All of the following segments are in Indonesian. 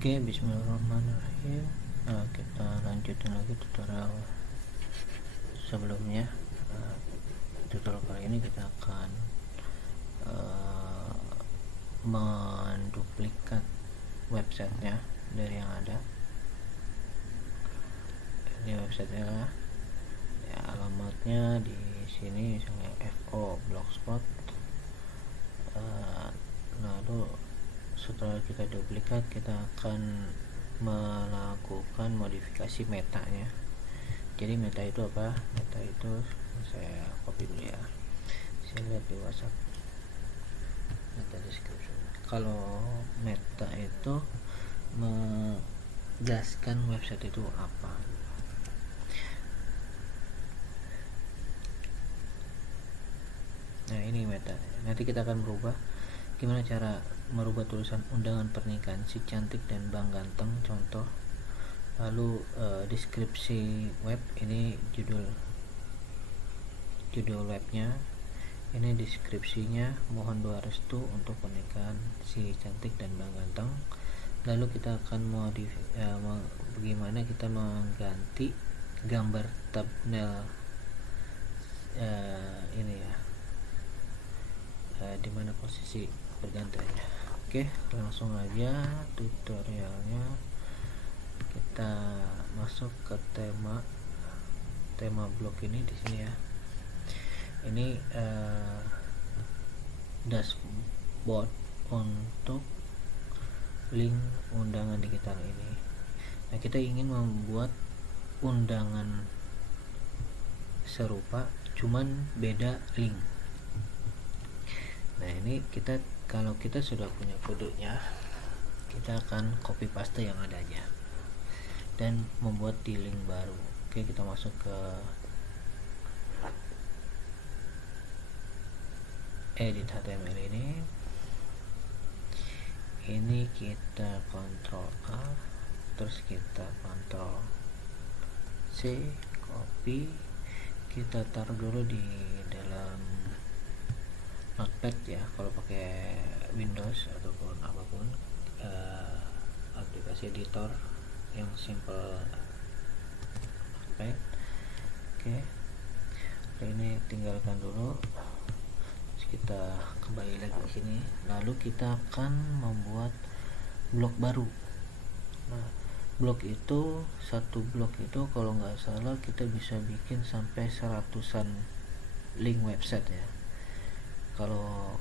Oke, bismillahirrahmanirrahim. Kita lanjutin lagi tutorial sebelumnya. Tutorial kali ini kita akan menduplikat websitenya dari yang ada. Ini websitenya ya, alamatnya di sini misalnya FO Blogspot. Lalu setelah kita duplikat, kita akan melakukan modifikasi metanya. Jadi meta itu apa? Meta itu saya copy dulu ya, saya lihat di WhatsApp. Meta description, kalau meta itu menjelaskan website itu apa. Nah, ini meta. Nanti kita akan berubah. Gimana cara merubah tulisan undangan pernikahan si cantik dan bang ganteng, contoh. Lalu deskripsi web, ini judul webnya, ini deskripsinya, mohon doa restu untuk pernikahan si cantik dan bang ganteng. Lalu kita akan bagaimana kita mengganti gambar thumbnail ini ya, di mana posisi bergantinya. Oke, langsung aja tutorialnya. Kita masuk ke tema blog ini di sini ya. Ini dashboard untuk link undangan digital ini. Nah, kita ingin membuat undangan serupa, cuman beda link. Nah, ini kalau kita sudah punya kodenya, kita akan copy paste yang ada aja dan membuat di link baru. Oke, kita masuk ke edit HTML ini kita Ctrl A, terus kita Ctrl C, copy, kita taruh dulu di dalam notepad ya, kalau pakai Windows ataupun apapun aplikasi editor yang simple notepad. Oke, ini tinggalkan dulu, terus kita kembali lagi ke sini. Lalu kita akan membuat blog baru. Nah, blog itu, satu blog itu kalau nggak salah kita bisa bikin sampai 100-an link website ya. Kalau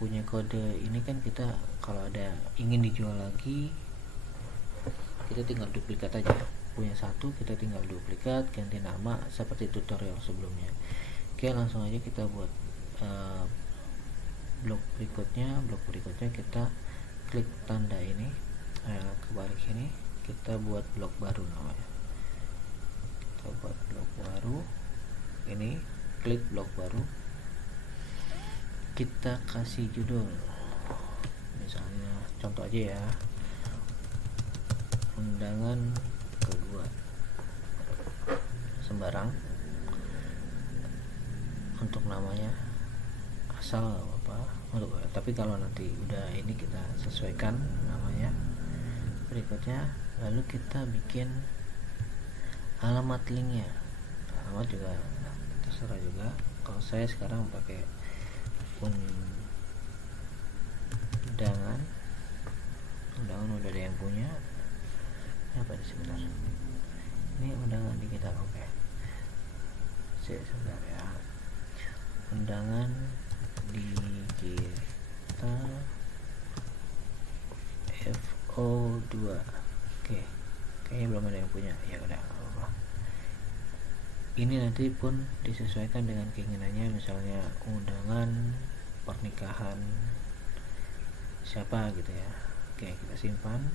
punya kode ini kan, kita kalau ada ingin dijual lagi, kita tinggal duplikat aja. Punya satu, kita tinggal duplikat, ganti nama seperti tutorial sebelumnya. Oke, langsung aja kita buat blog berikutnya. Kita klik tanda ini, kebalik ini, kita buat blog baru namanya. Kita buat blog baru ini, klik blog baru, kita kasih judul, misalnya contoh aja ya, undangan kedua, sembarang. Untuk namanya asal apa, tapi kalau nanti udah ini kita sesuaikan namanya. Berikutnya, lalu kita bikin alamat linknya. Alamat juga terserah juga. Kalau saya sekarang pakai undangan udah ada yang punya. Apa ini sebentar, ini undangan digital. Oke, sebentar ya, undangan digital FO2. Oke, kayaknya belum ada yang punya. Ya udah, apa, ini nanti pun disesuaikan dengan keinginannya, misalnya undangan pernikahan siapa gitu ya. Oke, kita simpan.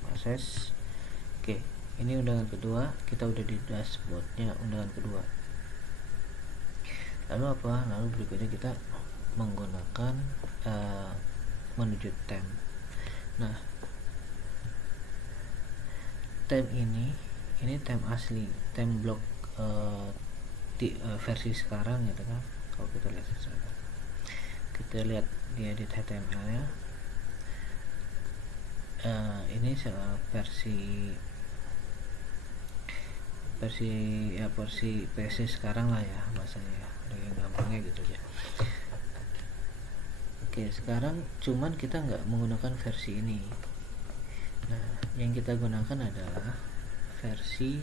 Proses. Oke, ini undangan kedua, kita udah di dashboardnya undangan kedua. Lalu apa? Lalu berikutnya kita menggunakan menuju theme. Nah, theme ini theme asli, theme blog versi sekarang gitu kan. Kalau kita lihat sekarang, kita lihat di edit HTML nya. Ini versi sekarang lah ya bahasanya ya, yang gampangnya gitu ya. Oke, sekarang cuman kita nggak menggunakan versi ini. Nah, yang kita gunakan adalah versi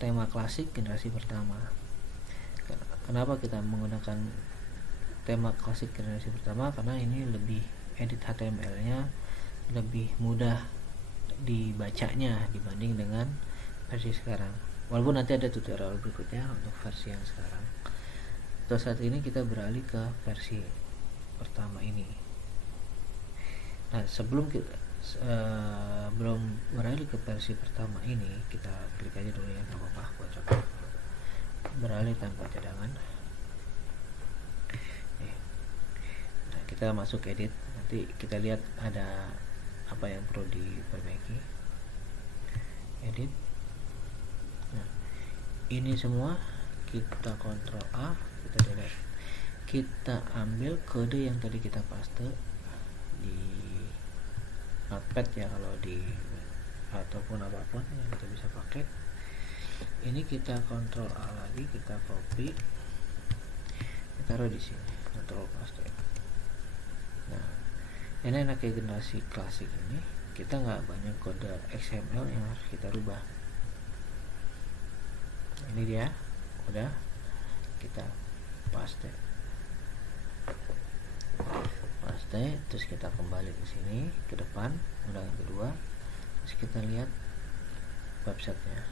tema klasik generasi pertama. Kenapa kita menggunakan tema klasik generasi pertama? Karena ini lebih edit HTML-nya lebih mudah dibacanya dibanding dengan versi sekarang. Walaupun nanti ada tutorial berikutnya untuk versi yang sekarang. Untuk saat ini kita beralih ke versi pertama ini. Nah, sebelum kita belum beralih ke versi pertama ini, kita klik aja dulu ya, nggak apa-apa, gua coba beralih tanpa cadangan. Nah, kita masuk edit, nanti kita lihat ada apa yang perlu diperbaiki. Edit. Nah, ini semua kita Ctrl A, kita delete. Kita ambil kode yang tadi kita paste di notepad ya, kalau di ataupun apapun yang kita bisa pakai. Ini kita Ctrl A lagi, kita copy, kita taruh di sini, Ctrl paste. Nah, ini enaknya generasi klasik ini, kita nggak banyak kode XML yang harus kita rubah. Ini dia, udah kita paste, terus kita kembali ke sini ke depan undangan kedua, terus kita lihat websitenya.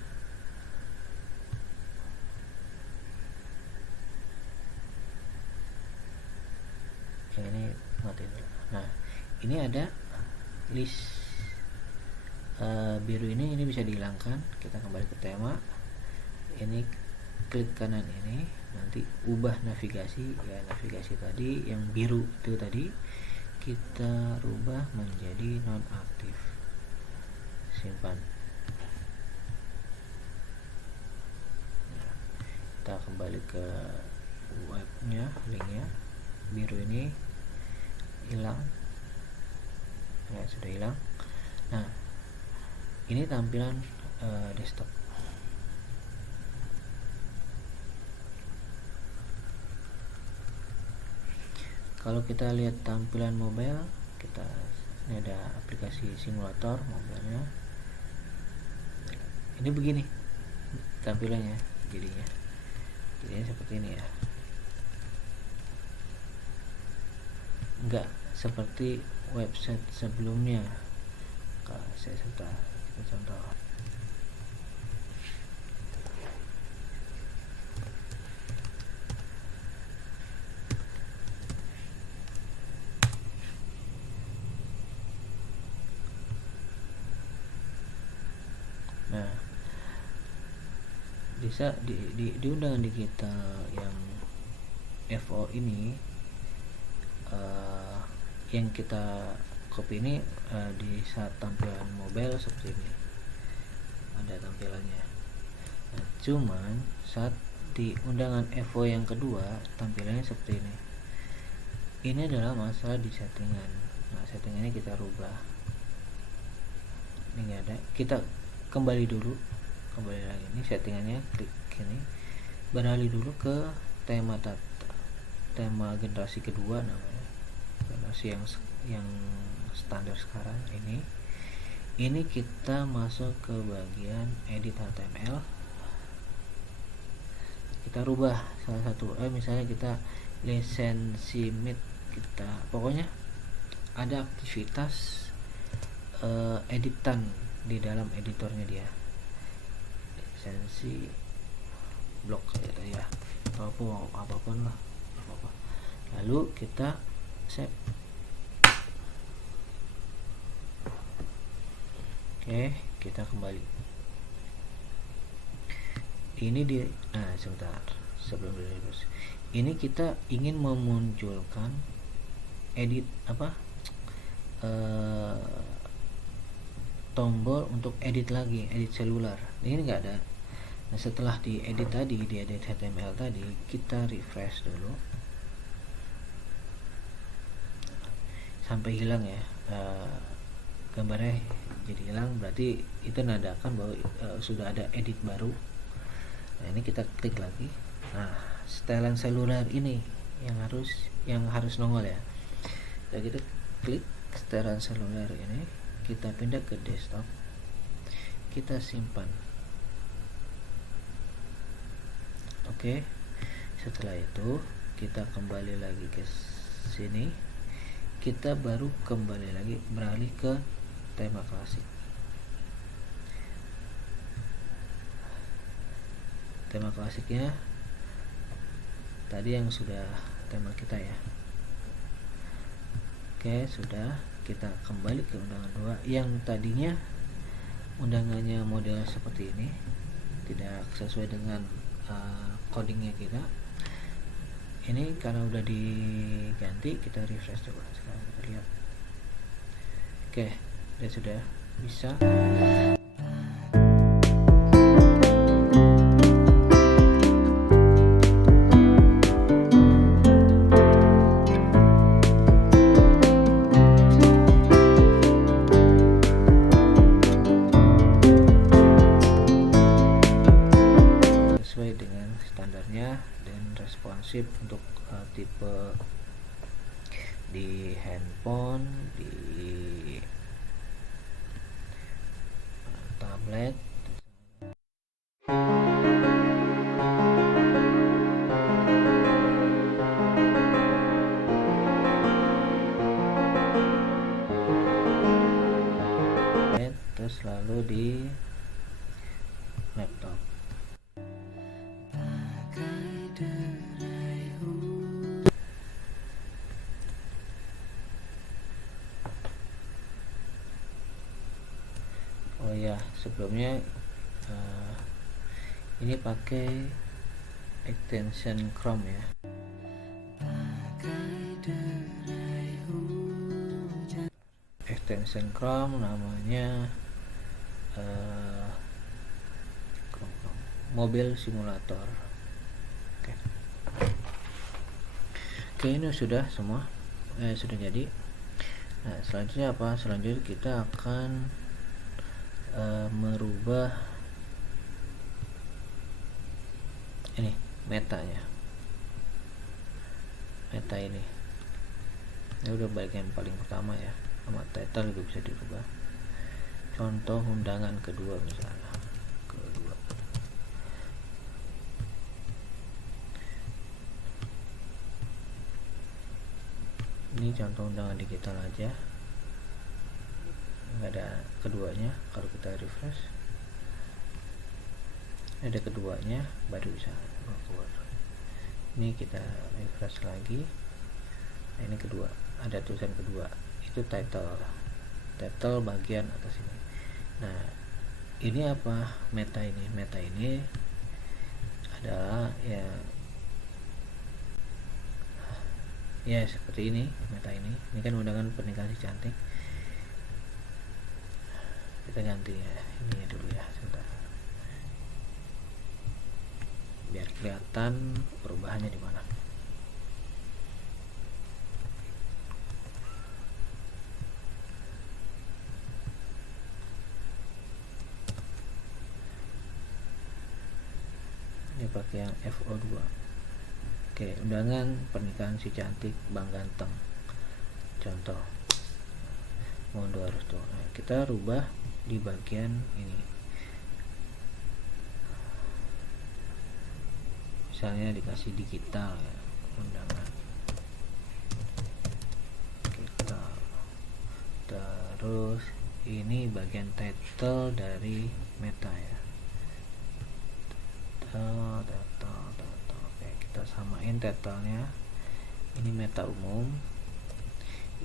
Ini mati dulu. Nah, ini ada list biru ini bisa dihilangkan. Kita kembali ke tema, ini klik kanan ini, nanti ubah navigasi ya, navigasi tadi yang biru itu tadi kita rubah menjadi nonaktif, simpan. Nah, kita kembali ke webnya, linknya, biru ini hilang ya, sudah hilang. Nah, ini tampilan desktop. Kalau kita lihat tampilan mobile, ini ada aplikasi simulator mobilenya. Ini begini tampilannya, jadinya seperti ini ya, enggak seperti website sebelumnya. Kalau saya kita contoh. Nah, bisa di undangan digital yang FO ini, yang kita copy ini di saat tampilan mobile seperti ini ada tampilannya. Nah, cuman saat di undangan FO yang kedua tampilannya seperti ini. Ini adalah masalah di settingan. Nah, settingannya kita rubah. Ini nggak ada. Kita kembali lagi, ini settingannya, klik ini, beralih dulu ke tema generasi kedua namanya, generasi yang standar sekarang ini kita masuk ke bagian edit HTML, kita rubah salah satu, misalnya kita lisensi mid, kita pokoknya ada aktivitas editan di dalam editornya dia, lisensi blok ya, apapun lah, lalu kita save. Oke, kita kembali. Ini sebentar sebelum terus. Ini kita ingin memunculkan edit tombol untuk edit lagi, edit seluler. Ini nggak ada. Nah, setelah diedit HTML tadi, kita refresh dulu sampai hilang ya, gambarnya jadi hilang, berarti itu menandakan bahwa sudah ada edit baru. Nah, ini kita klik lagi. Nah, setelan seluler ini yang harus nongol ya. Nah, kita klik setelan seluler ini, kita pindah ke desktop, kita simpan. Oke, setelah itu kita kembali lagi ke sini, kita baru kembali lagi beralih ke tema klasik. Tema klasiknya tadi yang sudah tema kita ya. Oke, sudah. Kita kembali ke undangan 2 yang tadinya undangannya model seperti ini, tidak sesuai dengan codingnya kita. Ini karena udah diganti, kita refresh coba. Sekarang kita lihat. Oke, dan sudah bisa. Sesuai dengan standarnya dan responsif untuk tipe di handphone, di tablet. Terus lalu di laptop. Oh ya, sebelumnya ini pakai extension Chrome ya. Extension Chrome namanya Mobile Simulator. Oke, ini sudah semua, sudah jadi. Nah, selanjutnya apa? Selanjutnya kita akan merubah ini metanya. Meta ini udah bagian paling pertama ya, sama title juga bisa dirubah. Contoh undangan kedua misalnya, ini contoh undangan digital aja, nggak ada keduanya. Kalau kita refresh ada keduanya, baru bisa keluar. Ini kita refresh lagi. Nah, ini kedua, ada tulisan kedua, itu title bagian atas ini. Nah, ini apa? Meta ini adalah ya seperti ini. Meta ini kan undangan pernikahan si cantik. Kita ganti ya, ini dulu ya, sebentar, biar kelihatan perubahannya di mana. Ini pakai yang FO2. Oke, undangan pernikahan si cantik Bang Ganteng, contoh mohon doa restu. Nah, kita rubah di bagian ini, misalnya dikasih digital ya, undangan kita. Terus ini bagian title dari meta ya, title. Oke, kita samain titlenya. Ini meta umum,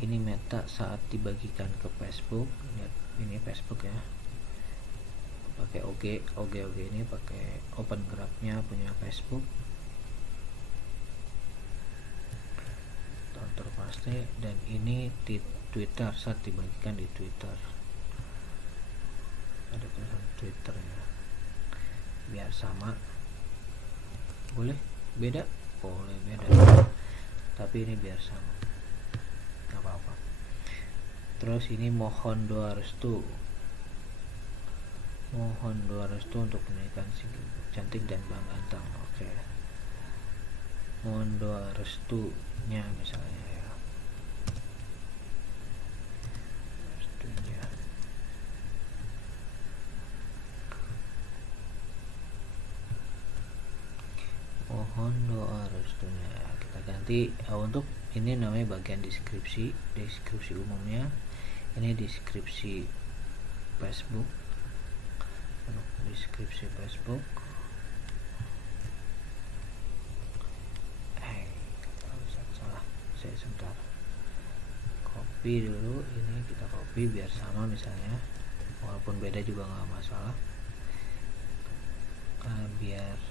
ini meta saat dibagikan ke Facebook. Lihat, ini Facebook ya, pakai OG ini pakai open graph-nya punya Facebook. Pasti. Dan ini di Twitter, saat dibagikan di Twitter, ada tulisan Twitter ya. biar sama. Boleh beda, boleh beda, tapi ini biar sama, nggak apa-apa. Terus ini mohon doa restu untuk pernikahan si cantik dan bang ganteng. Oke, mohon doa restunya misalnya ya, restunya. Mohon doa restunya, kita ganti untuk ini namanya bagian deskripsi umumnya. Ini deskripsi Facebook, salah saya sebentar, copy dulu. Ini kita copy biar sama misalnya, walaupun beda juga nggak masalah. Biar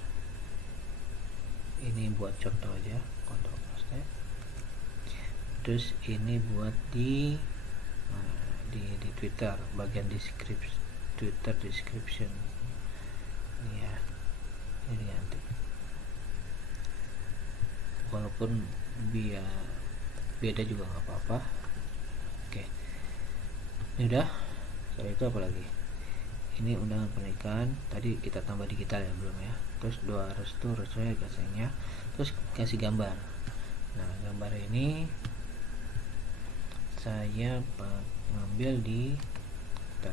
ini buat contoh aja, Ctrl paste. Terus ini buat di Twitter, bagian Twitter description ini ya, ini ganti, walaupun beda juga nggak apa-apa. Oke, ini udah. Setelah itu apa lagi? Ini undangan pernikahan, tadi kita tambah digital ya, belum ya. Terus doa restunya kasihnya, terus kasih gambar. Nah, gambar ini saya ngambil di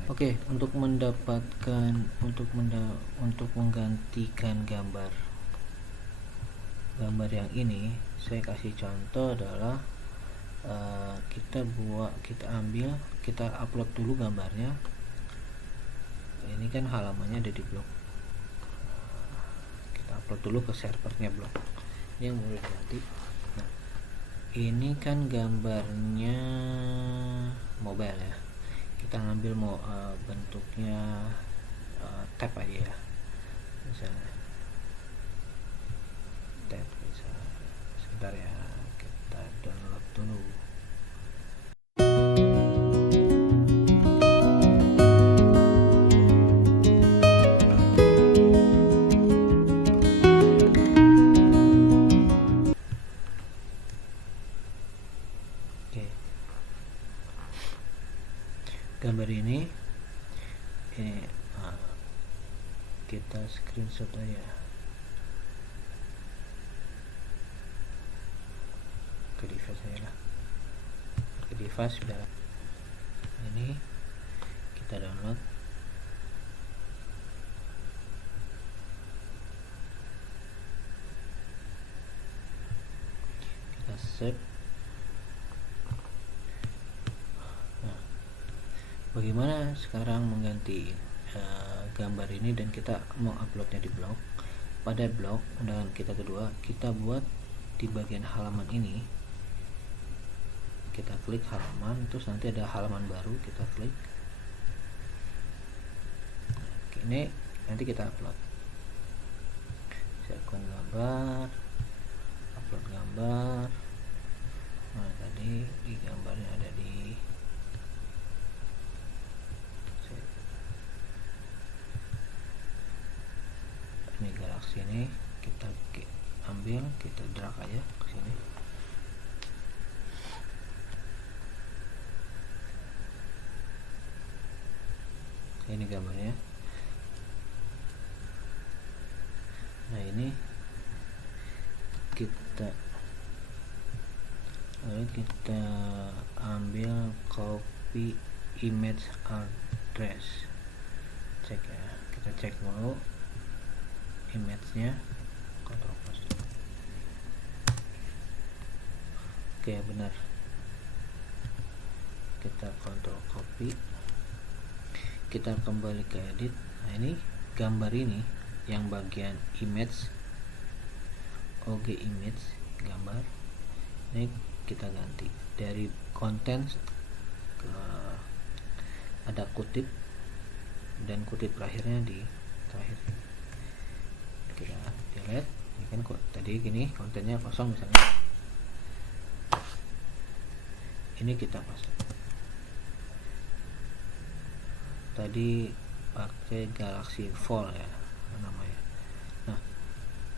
Oke, untuk menggantikan gambar yang ini, saya kasih contoh adalah kita upload dulu gambarnya. Ini kan halamannya ada di blog, kita upload dulu ke servernya blog. Ini yang mulai diganti. Nah, ini kan gambarnya mobile ya, kita ngambil mau bentuknya tab aja ya, misalnya tab bisa. Sebentar ya, kita download dulu. Gambar ini kita screenshot aja ke device aja lah, ke device sudah. Ini kita download, kita save. Bagaimana sekarang mengganti gambar ini dan kita mau uploadnya di blog. Pada blog undangan kita kedua, kita buat di bagian halaman ini, kita klik halaman, terus nanti ada halaman baru, kita klik. Ini nanti kita upload, siapkan gambar, upload gambar. Nah, tadi di gambarnya ada di ini galaksi ini, kita ambil, kita drag aja ke sini. Ini gambarnya. Nah, ini kita ambil copy image address, cek ya, kita cek dulu image-nya, Ctrl paste. Oke, benar. Kita Ctrl copy, kita kembali ke edit. Nah, ini gambar ini yang bagian image, OG image gambar, ini kita ganti dari konten ke ada kutip, dan kutip terakhirnya di terakhir. Kita delete. Ini kan kok tadi gini kontennya kosong misalnya, ini kita pasang. Tadi pakai Galaxy Fold ya namanya.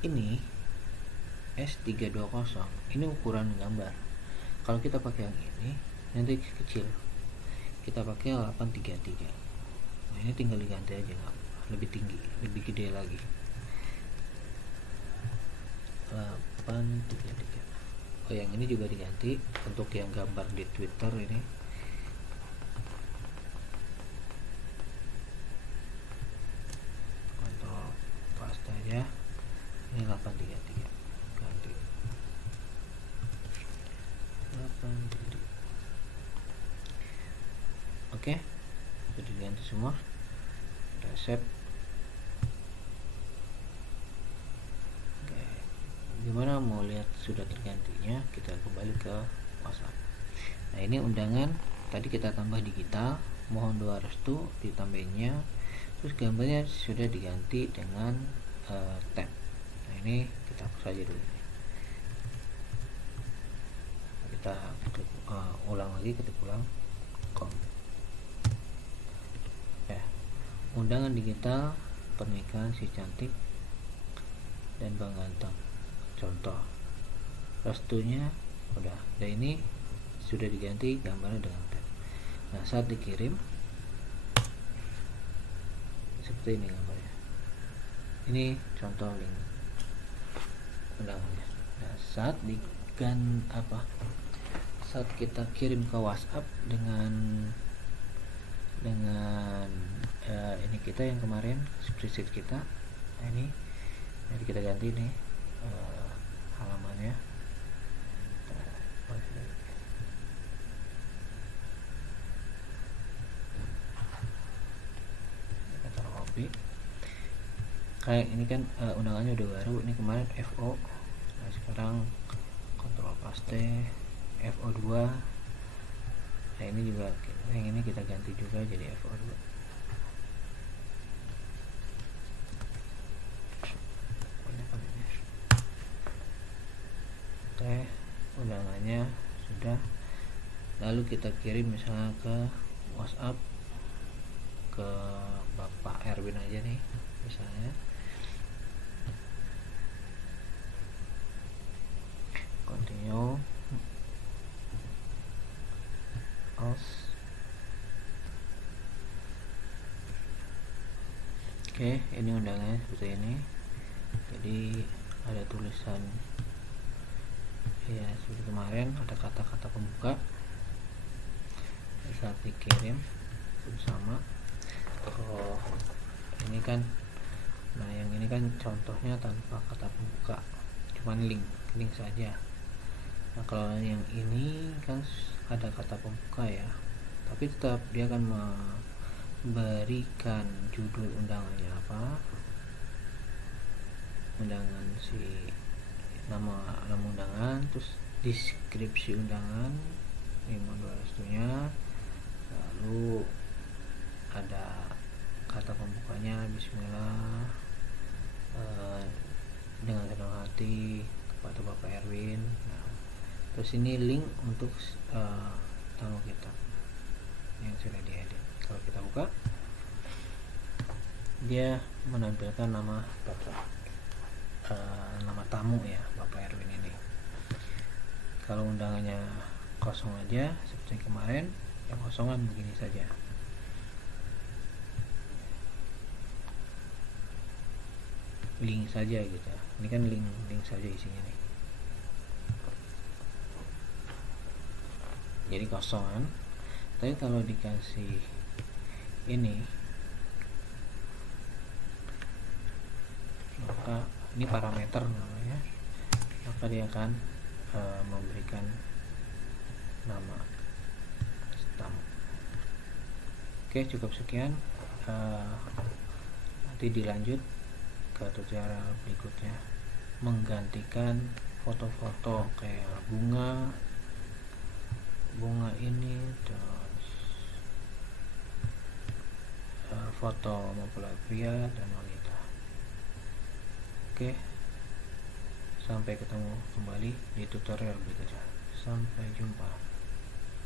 ini S320 ini ukuran gambar. Kalau kita pakai yang ini nanti kecil, kita pakai 833. Nah, ini tinggal diganti aja, nggak lebih tinggi, lebih gede lagi, 833. Oh, yang ini juga diganti untuk yang gambar di Twitter ini. Kontrol paste aja, ini 833 ganti 833. Oke, sudah diganti semua, udah save. Oke, gimana mau lihat sudah tergantinya, kita kembali ke WhatsApp. Nah, ini undangan tadi kita tambah digital, mohon doa restu ditambahinnya, terus gambarnya sudah diganti dengan tab. Nah, ini kita hapus saja dulu. Kita klik, ulang lagi, ketik ulang ya, undangan digital pernikahan si cantik dan bang ganteng, contoh restunya udah. Dan ini sudah diganti gambarnya dengan tab. Nah, saat dikirim seperti ini gambarnya. Ini contoh link undangannya. Nah, saat saat kita kirim ke WhatsApp dengan ini kita yang kemarin spreadsheet kita. Nah, ini jadi kita ganti nih halamannya. Kita taruh copy. Kayak ini kan undangannya udah baru, ini kemarin FO. Nah, sekarang kontrol paste FO2. Nah, ini juga yang ini kita ganti juga jadi FO2. Oke, undangannya sudah. Lalu kita kirim misalnya ke WhatsApp ke Bapak Erwin aja nih misalnya. Continue as. Oke, ini undangannya seperti ini. Jadi ada tulisan ya seperti kemarin, ada kata-kata pembuka. Saat dikirim sama. Kalau ini kan, nah yang ini kan contohnya tanpa kata pembuka, cuman link saja. Nah, kalau yang ini kan ada kata pembuka ya, tapi tetap dia akan memberikan judul undangannya apa, undangan si nama undangan, terus deskripsi undangan, mohon doa restunya, lalu ada kata pembukanya Bismillah, dengan senang hati kepada Bapak Erwin. Nah, terus ini link untuk tamu kita yang sudah diedit. Kalau kita buka, dia menampilkan nama Bapak, nama tamu ya, Bapak Erwin ini. Kalau undangannya kosong aja seperti kemarin, yang kosongan begini saja. Link saja gitu. Ini kan link saja isinya nih. Jadi kosongan. Tapi kalau dikasih ini, maka ini parameter namanya, maka dia akan memberikan nama tamu. Oke, cukup sekian. Nanti dilanjut ke tutorial berikutnya, menggantikan foto-foto kayak bunga ini, terus foto mempelai pria dan wanita. Oke, sampai ketemu kembali di tutorial berikutnya. Sampai jumpa.